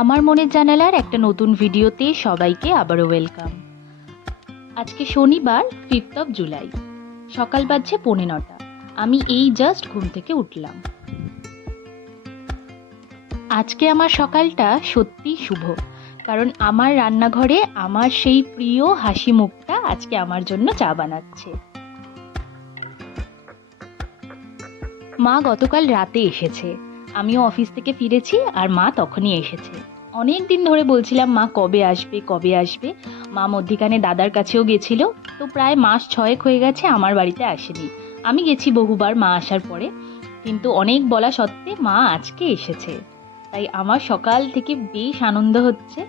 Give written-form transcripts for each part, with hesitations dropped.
আমার মনের জানালার একটা নতুন ভিডিওতে সবাইকে আবারও ওয়েলকাম। আজকে শনিবার 5 জুলাই, সকাল বাজছে 9:15। আমি এই জাস্ট ঘুম থেকে উঠলাম। আজকে আমার সকালটা সত্যিই শুভ, কারণ আমার রান্নাঘরে আমার সেই প্রিয় হাসি মুখটা আজকে আমার জন্য চা বানাচ্ছে। মা গতকাল রাতে এসেছে, আমিও অফিস থেকে ফিরেছি আর মা তখনই এসেছে। অনেক দিন ধরে বলছিলাম মা কবে আসবে কবে আসবে। মা মধ্যিখানে দাদার কাছেও গেছিল, তো প্রায় মাস 6 হয়ে গেছে আমার বাড়িতে আসেনি। আমি গেছি বহুবার মা আসার পরে, কিন্তু অনেক বলা সত্ত্বে মা আজকে এসেছে। তাই আমার সকাল থেকে বেশ আনন্দ হচ্ছে।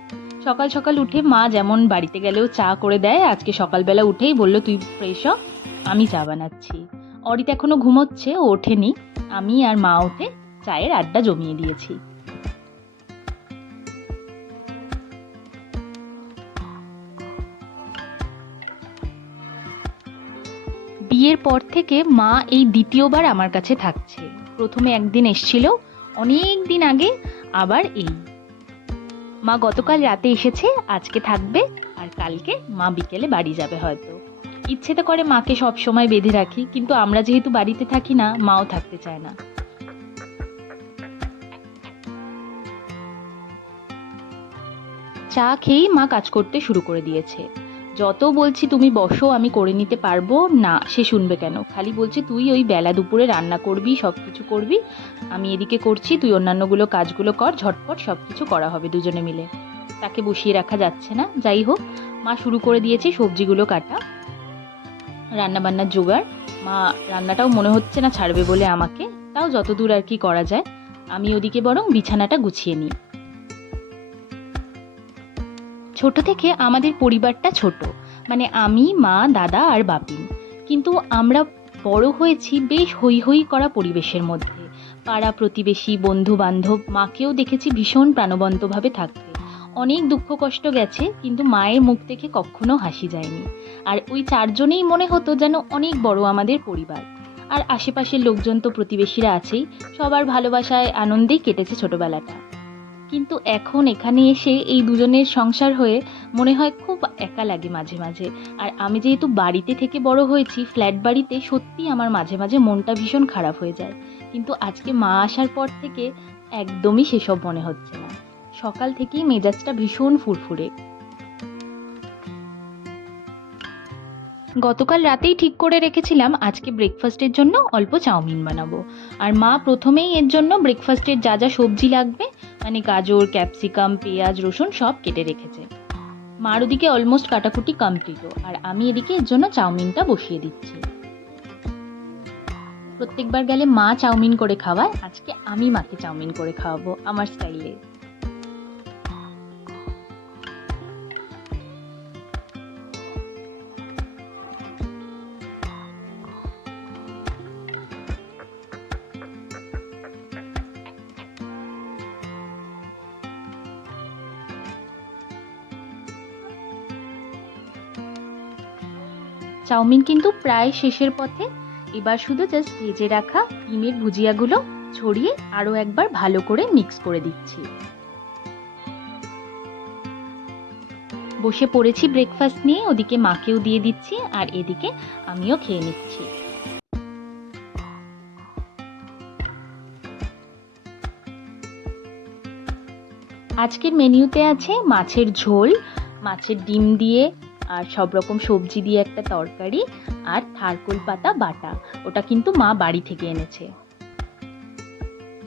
সকাল সকাল উঠে মা যেমন বাড়িতে গেলেও চা করে দেয়, আজকে সকালবেলা উঠেই বলল তুই ফ্রেশ হ, আমি চা বানাচ্ছি। অরিত এখনো ঘুমোচ্ছে, ও ওঠেনি। আমি আর মা উঠে চায়ের আড্ডা জমিয়ে দিয়েছি। বিয়ের পর থেকে মা এই দ্বিতীয়বার আমার কাছে থাকছে। প্রথমে একদিন এসেছিল অনেক দিন আগে, আবার এই মা গতকাল রাতে এসেছে, আজকে থাকবে, আর কালকে মা বিকেলে বাড়ি যাবে হয়তো। ইচ্ছে তো করে মাকে সব সময় বেঁধে রাখি, কিন্তু আমরা যেহেতু বাড়িতে থাকি না, মাও থাকতে চায় না। চা খেয়েই মা কাজ করতে শুরু করে দিয়েছে। যত বলছি তুমি বসো, আমি করে নিতে পারবো না, সে শুনবে কেন? খালি বলছে তুই ওই বেলা দুপুরে রান্না করবি, সব কিছু করবি, আমি এদিকে করছি, তুই অন্যান্যগুলো কাজগুলো কর, ঝটপট সব কিছু করা হবে দুজনে মিলে। তাকে বসিয়ে রাখা যাচ্ছে না। যাই হোক, মা শুরু করে দিয়েছে সবজিগুলো কাটা, রান্না বান্নার জোগাড়। মা রান্নাটাও মনে হচ্ছে না ছাড়বে বলে আমাকে, তাও যতদূর আর কি করা যায়। আমি ওদিকে বরং বিছানাটা গুছিয়ে নিই। ছোট থেকে আমাদের পরিবারটা ছোট, মানে আমি, মা, দাদা আর বাপিন। কিন্তু আমরা বড় হয়েছি বেশ হৈ হৈ করা পরিবেশের মধ্যে। পাড়া প্রতিবেশী, বন্ধু বান্ধব, মাকেও দেখেছি ভীষণ প্রাণবন্তভাবে থাকতে। অনেক দুঃখ কষ্ট গেছে, কিন্তু মায়ের মুখ থেকে কখনো হাসি যায়নি। আর ওই চারজনেই মনে হতো যেন অনেক বড় আমাদের পরিবার। আর আশেপাশের লোকজন তো প্রতিবেশীরা আছেই, সবার ভালোবাসায় আনন্দেই কেটেছে ছোটবেলাটা। কিন্তু এখন এখানে এসে এই দুজনের সংসার হয়ে মনে হয় খুব একা লাগে মাঝে মাঝে। আর আমি যেহেতু বাড়িতে থেকে বড় হয়েছি, ফ্ল্যাট বাড়িতে, সত্যি আমার মাঝে মাঝে মনটা ভীষণ খারাপ হয়ে যায়। কিন্তু আজকে মা আসার পর থেকে একদমই সেসব মনে হচ্ছে না। সকাল থেকেই মেজাজটা ভীষণ ফুরফুরে। গতকাল রাতেই ঠিক করে রেখেছিলাম আজকে ব্রেকফাস্টের জন্য অল্প চাউমিন বানাবো। আর মা প্রথমেই এর জন্য ব্রেকফাস্টের যা যা সবজি লাগবে, মানে গাজর, ক্যাপসিকাম, পেঁয়াজ, রসুন সব কেটে রেখেছে। মার ওদিকে অলমোস্ট কাটাকুটি কমপ্লিটও, আর আমি এদিকে এর জন্য চাউমিনটা বসিয়ে দিচ্ছি। প্রত্যেকবার গেলে মা চাউমিন করে খাওয়ায়, আজকে আমি মাকে চাউমিন করে খাওয়াবো আমার স্টাইলে। চাউমিন কিন্তু প্রায় শেষের পথে। এবার শুধু জাস্ট ভেজে রাখা ডিমের ভুজিয়াগুলো ছড়িয়ে আরও একবার ভালো করে মিক্স করে দিচ্ছি। বসে পড়েছি ব্রেকফাস্ট নিয়ে, ওদিকে মাকেও দিয়ে দিচ্ছি আর এদিকে আমিও খেয়ে নিচ্ছি। আজকের মেনুতে আছে মাছের ঝোল, মাছের ডিম দিয়ে আর সব রকম সবজি দিয়ে একটা তরকারি, আর থারকোল পাতা বাটা, ওটা কিন্তু মা বাড়ি থেকে এনেছে।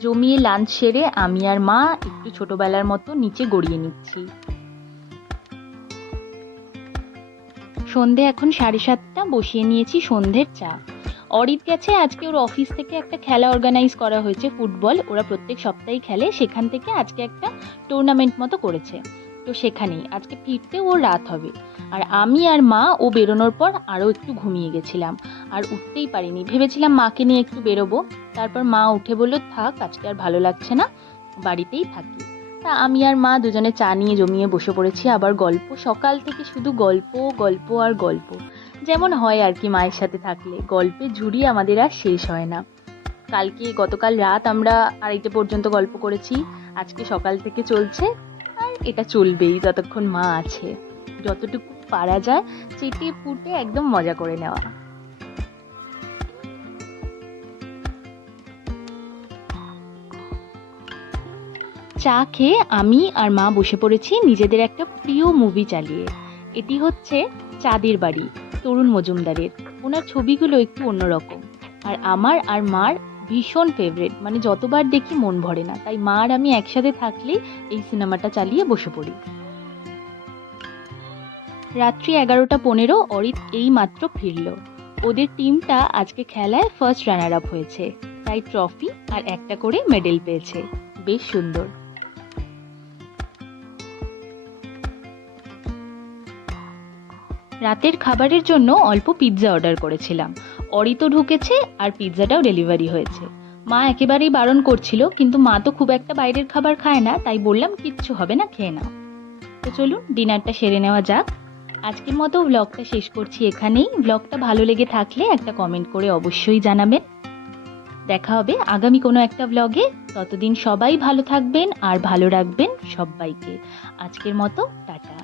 জমিয়ে লাঞ্চ সেরে আমি আর মা একটু ছোটবেলার মতো নিচে গড়িয়ে নিচ্ছি। সন্ধে এখন 7:30, বসিয়ে নিয়েছি সন্ধ্যের চা। অরিত গেছে, আজকে ওর অফিস থেকে একটা খেলা অর্গানাইজ করা হয়েছে, ফুটবল, ওরা প্রত্যেক সপ্তাহেই খেলে, সেখান থেকে আজকে একটা টুর্নামেন্ট মতো করেছে। তো সেখানেই আজকে ফিরতে ওর রাত হবে। আর আমি আর মা ও বেরোনোর পর আরও একটু ঘুমিয়ে গেছিলাম, আর উঠতেই পারিনি। ভেবেছিলাম মাকে নিয়ে একটু বেরোবো, তারপর মা উঠে বলল থাক, আজকে আর ভালো লাগছে না, বাড়িতেই থাকি। তা আমি আর মা দুজনে চা নিয়ে জমিয়ে বসে পড়েছি, আবার গল্প। সকাল থেকে শুধু গল্প গল্প আর গল্প, যেমন হয় আর কি, মায়ের সাথে থাকলে গল্পের ঝুড়ি আমাদের আর শেষ হয় না। গতকাল রাত আমরা 2:30 পর্যন্ত গল্প করেছি, আজকে সকাল থেকে চলছে। এটা চলবেই যতক্ষণ মা আছে। যতটুকু পারা যায় চেটে পুটে একদম মজা করে নেওয়া। চা খেয়ে আমি আর মা বসে পড়েছি নিজেদের একটা প্রিয় মুভি চালিয়ে। এটি হচ্ছে চাঁদের বাড়ি, তরুণ মজুমদারের। ওনার ছবিগুলো একটু অন্যরকম, আর আমার আর মার ভীষণ ফেভারিট, মানে যতবার দেখি মন ভরে না। তাই মা আর আমি একসাথে থাকলেই এই সিনেমাটা চালিয়ে বসে পড়ি। রাত্রি 11:15 অরিত এই মাত্র ফিরল। ওদের টিমটা আজকে খেলায় ফার্স্ট রানার আপ হয়েছে, তাই ট্রফি আর একটা করে মেডেল পেয়েছে। বেশ সুন্দর। রাতের খাবারের জন্য অল্প পিৎজা অর্ডার করেছিলাম। অরিতও ঢুকেছে আর পিৎজাটাও ডেলিভারি হয়েছে। মা একেবারেই বারণ করছিল, কিন্তু মা তো খুব একটা বাইরের খাবার খায় না, তাই বললাম কিচ্ছু হবে না, খেয়ে নাও। তো চলুন ডিনারটা সেরে নেওয়া যাক। আজকের মতো ভ্লগটা শেষ করছি এখানেই। ভ্লগটা ভালো লেগে থাকলে একটা কমেন্ট করে অবশ্যই জানাবেন। দেখা হবে আগামী কোনো একটা ভ্লগে। ততদিন সবাই ভালো থাকবেন আর ভালো রাখবেন সবাইকে। আজকের মতো টাটা।